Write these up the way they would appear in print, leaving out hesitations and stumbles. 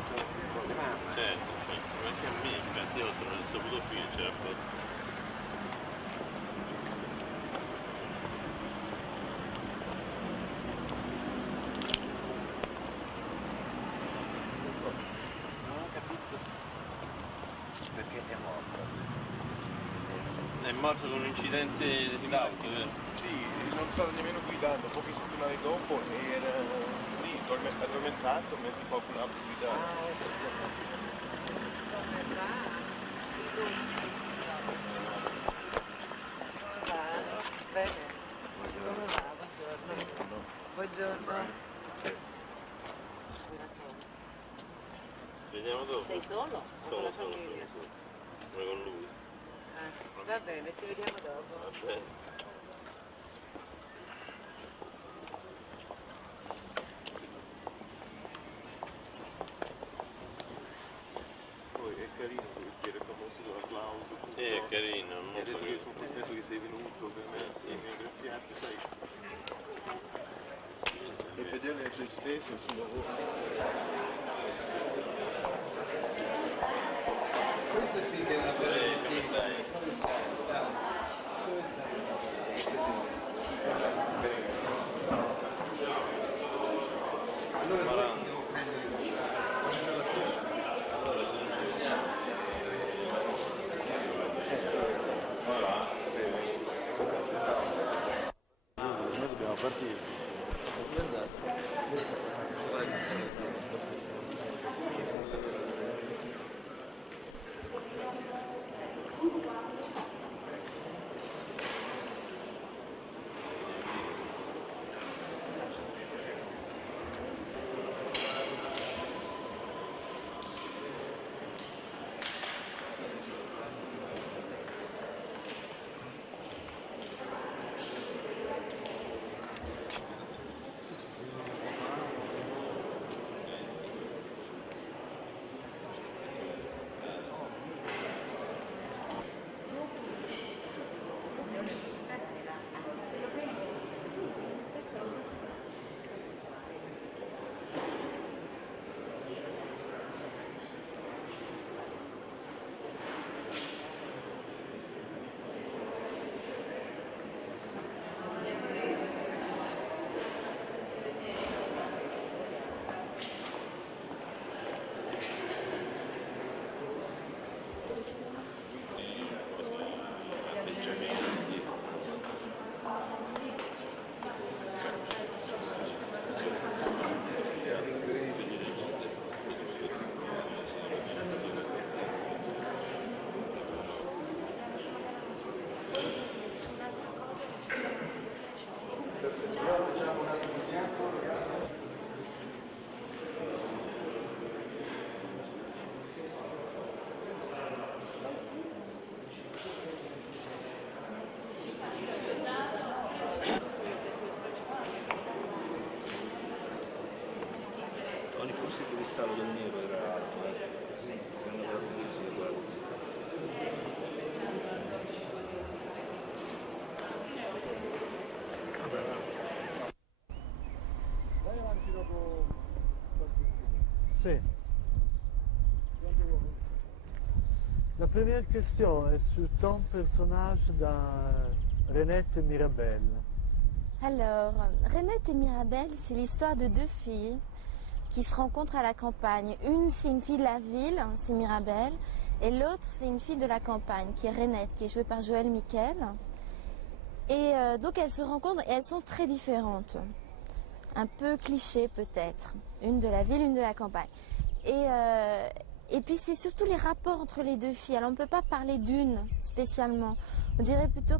dato il programma. Certo, certo, ma anche a me, infatti io non ho saputo qui, certo. Non ho capito perché è morto. È morto con un incidente di auto, vero? Sì, non stava nemmeno guidando, poche settimane dopo era lì, addormentato, mentre qualcun altro guidava. Come va? Come va? Bene. Come va? Buongiorno. Buongiorno. Vediamo dopo. Sei solo? O con la famiglia? Come con lui. Va bene, ci vediamo dopo. Va bene. Poi è carino perché era famoso l'applauso. È carino, E molto detto io carino. sono contento che sei venuto per me, e ringraziarti, sai. È fedele a se stesso, al suo lavoro. Questa sì che è una bella notizia. Ciao. Come stai? Allora devo prendere la tua. Allora, ci vediamo. Voilà. Noi dobbiamo partire. Tony, forse il cristallo del nero era alto, così, quando avevo visto, guarda. Vai avanti dopo qualche secondo. Sí. Quando vuoi. La première question est sur ton personnage dans Renette et Mirabelle. Alors, Renette et Mirabelle, c'est l'histoire de deux filles qui se rencontrent à la campagne. Une, c'est une fille de la ville, c'est Mirabelle, et l'autre, c'est une fille de la campagne, qui est Renette, qui est jouée par Joël Miquel. Et donc, elles se rencontrent et elles sont très différentes. Un peu cliché peut-être. Une de la ville, une de la campagne. Et puis, c'est surtout les rapports entre les deux filles. Alors, on ne peut pas parler d'une spécialement. On dirait plutôt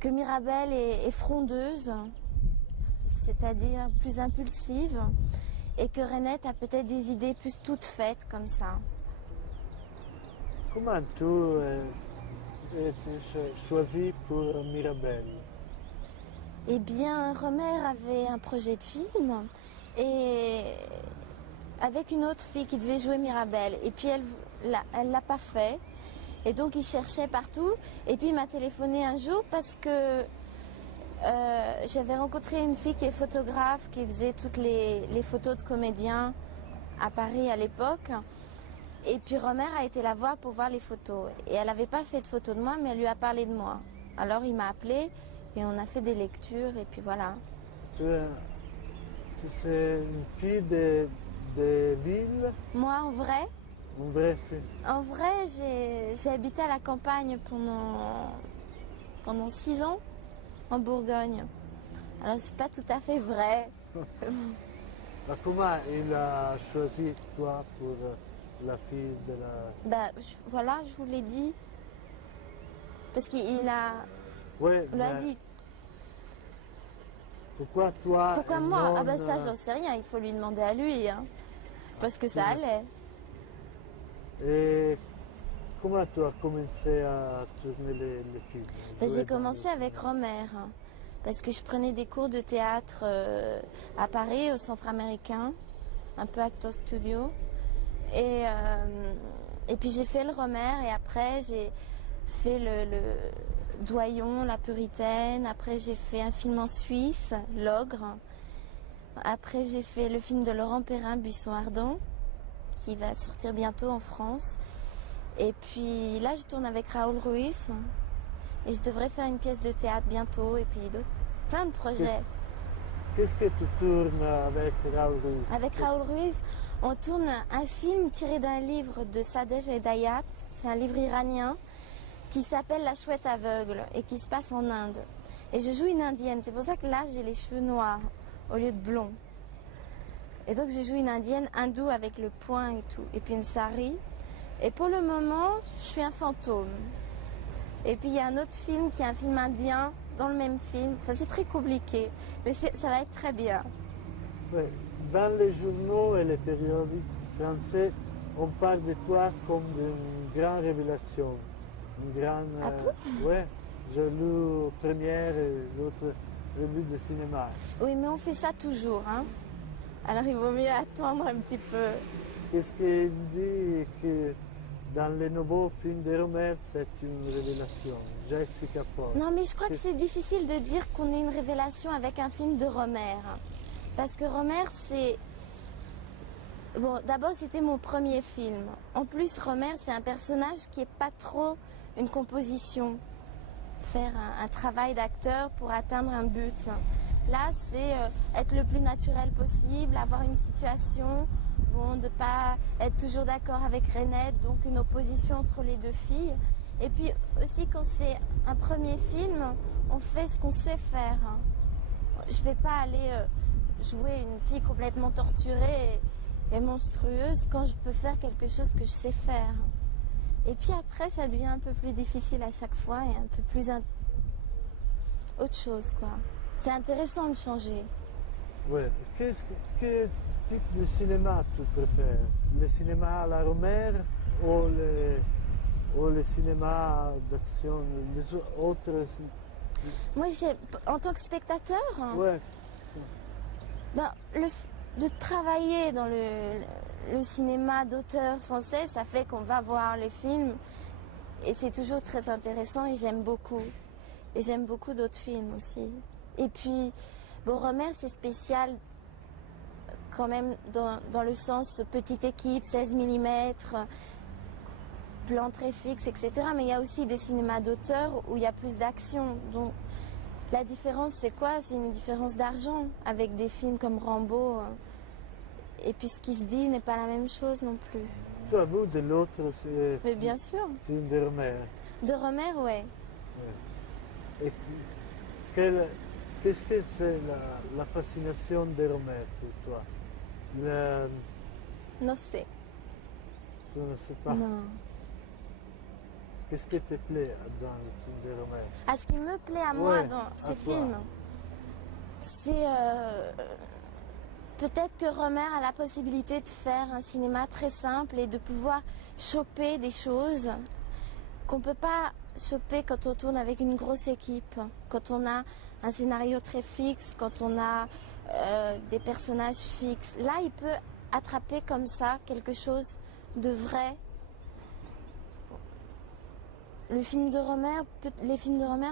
que Mirabelle est frondeuse, c'est-à-dire plus impulsive, et que Renette a peut-être des idées plus toutes faites comme ça. Comment tu as été choisi pour Mirabelle? Eh bien, Romer avait un projet de film et avec une autre fille qui devait jouer Mirabelle. Et puis elle l'a pas fait. Et donc il cherchait partout. Et puis il m'a téléphoné un jour parce que j'avais rencontré une fille qui est photographe, qui faisait toutes les photos de comédiens à Paris à l'époque. Et puis Romer a été la voir pour voir les photos. Et elle n'avait pas fait de photos de moi, mais elle lui a parlé de moi. Alors il m'a appelé et on a fait des lectures et puis voilà. Tu es une fille de ville, Moi en vrai, une vraie fille. En vrai, j'ai habité à la campagne pendant 6 ans en Bourgogne. Alors c'est pas tout à fait vrai. Comment il a choisi toi pour la fille de la... Bah voilà, je vous l'ai dit. Parce qu'il a, Oui, il a mais dit. pourquoi toi Pourquoi et moi? non, Ah bah ça, j'en sais rien. Il faut lui demander à lui, hein. Parce que ça allait. Et comment tu as commencé à tourner les films? Ben, jouer j'ai dans commencé les avec films? Romer, hein, parce que je prenais des cours de théâtre à Paris, au Centre américain, un peu Actor Studio. Et puis j'ai fait le Romer et après j'ai fait le Doyon, La Puritaine. Après j'ai fait un film en Suisse, L'Ogre. Après j'ai fait le film de Laurent Perrin, Buisson Ardent, qui va sortir bientôt en France. Et puis là je tourne avec Raoul Ruiz. Et je devrais faire une pièce de théâtre bientôt et puis plein de projets. Qu'est-ce que tu tournes avec Raoul Ruiz? Avec Raoul Ruiz, on tourne un film tiré d'un livre de Sadegh Hedayat. C'est un livre iranien qui s'appelle La chouette aveugle et qui se passe en Inde. Et je joue une indienne. C'est pour ça que là, j'ai les cheveux noirs au lieu de blonds. Et donc, je joue une indienne hindoue avec le poing et tout. Et puis une sari. Et pour le moment, je suis un fantôme. Et puis il y a un autre film qui est un film indien dans le même film. Enfin, c'est très compliqué, mais ça va être très bien. Oui. Dans les journaux et les périodiques français, on parle de toi comme d'une grande révélation. Une grande... Ah bon ouais, j'ai lu première et l'autre revue de cinéma. Oui, mais on fait ça toujours, hein. Alors il vaut mieux attendre un petit peu. Qu'est-ce qu'il dit que dans les nouveaux films de Romer, c'est une révélation? Jessica Paul. Non, mais je crois que c'est difficile de dire qu'on est une révélation avec un film de Romer. Parce que Romer, c'est... Bon, d'abord, c'était mon premier film. En plus, Romer, c'est un personnage qui n'est pas trop une composition. Faire un travail d'acteur pour atteindre un but. Là, c'est être le plus naturel possible, avoir une situation, bon, de ne pas être toujours d'accord avec Renette, donc une opposition entre les deux filles. Et puis aussi, quand c'est un premier film, on fait ce qu'on sait faire. Je ne vais pas aller jouer une fille complètement torturée et monstrueuse quand je peux faire quelque chose que je sais faire. Et puis après, ça devient un peu plus difficile à chaque fois et un peu plus autre chose, quoi. C'est intéressant de changer. Oui. Quel type de cinéma tu préfères? Le cinéma à la Romer ou le cinéma d'action? Les autres... Moi, en tant que spectateur, Ouais. ben, de travailler dans le cinéma d'auteur français, ça fait qu'on va voir les films et c'est toujours très intéressant et j'aime beaucoup. Et j'aime beaucoup d'autres films aussi. Et puis, bon, Romer, c'est spécial quand même dans le sens petite équipe, 16 mm, plan très fixe, etc. Mais il y a aussi des cinémas d'auteur où il y a plus d'action. Donc, la différence, c'est quoi? C'est une différence d'argent avec des films comme Rambo. Et puis, ce qui se dit n'est pas la même chose non plus. Tu as vu de l'autre Mais bien sûr. film de Romer? De Romer, ouais. Et qu'est-ce que c'est la fascination de Romer pour toi? Non, c'est. Tu ne sais pas. Non. Qu'est-ce qui te plaît dans le film de Romer? À ce qui me plaît à moi Ouais, dans à ces toi. films, c'est peut-être que Romer a la possibilité de faire un cinéma très simple et de pouvoir choper des choses qu'on ne peut pas choper quand on tourne avec une grosse équipe, quand on a un scénario très fixe, quand on a des personnages fixes. Là, il peut attraper comme ça quelque chose de vrai. Les films de Romer,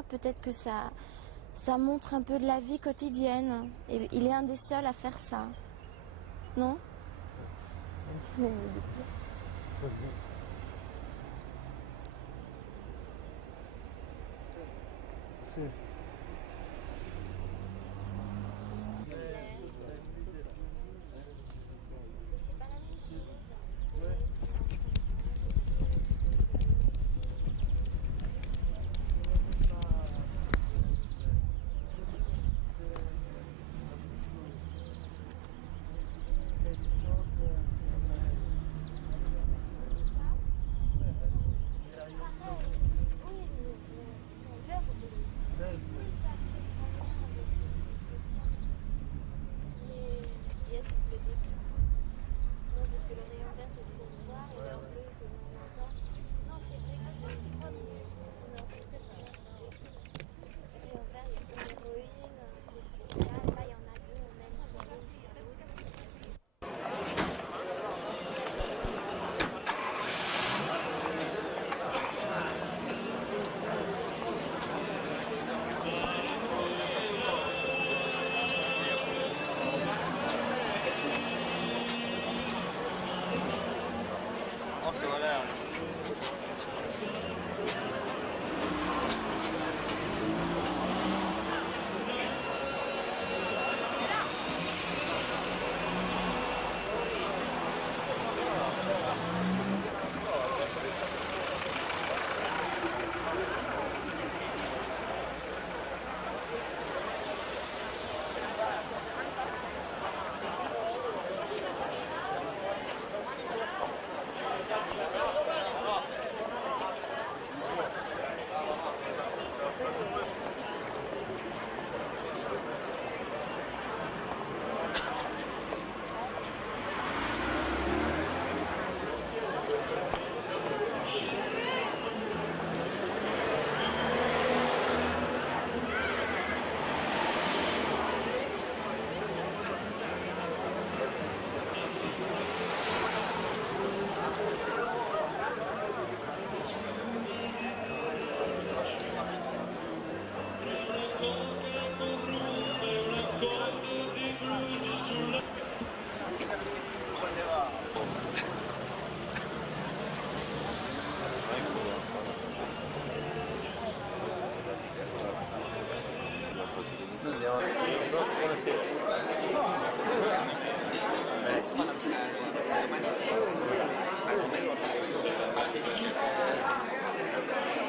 peut-être que ça montre un peu de la vie quotidienne. Et il est un des seuls à faire ça. Non? Sì.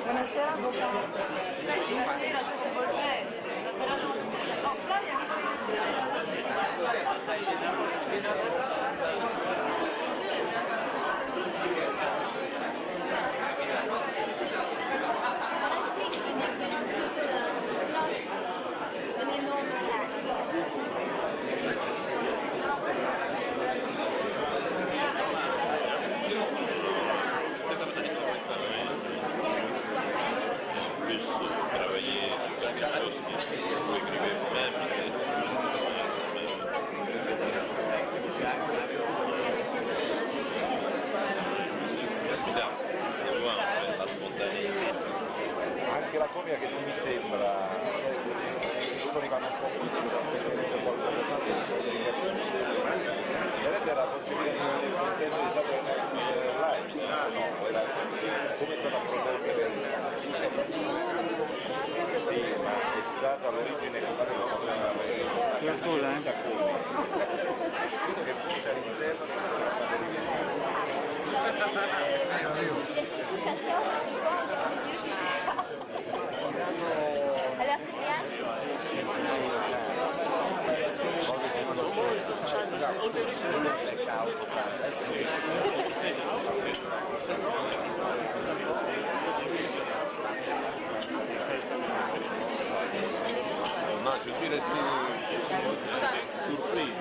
Buonasera avvocato. Buonasera, siete volgenti. Stasera no, Flavia An enormous accident. Plus travailler sur quelque chose qui vous écrivez vous-même. C'est bizarre, c'est loin en fait, la spontanéité. Anche la comica che non mi sembra, loro rimangono un po' così, c'è qualcosa di adesso era la possibilità di sentenza di sapere live, no, era come è stata affrontata sì, ma è stata l'origine che fare la comica scusa, credo che fosse all'interno Il laissait tout sa sœur, je sais pas, regarde mon Dieu, j'ai fait ça. Alors que Non, je suis resté surpris.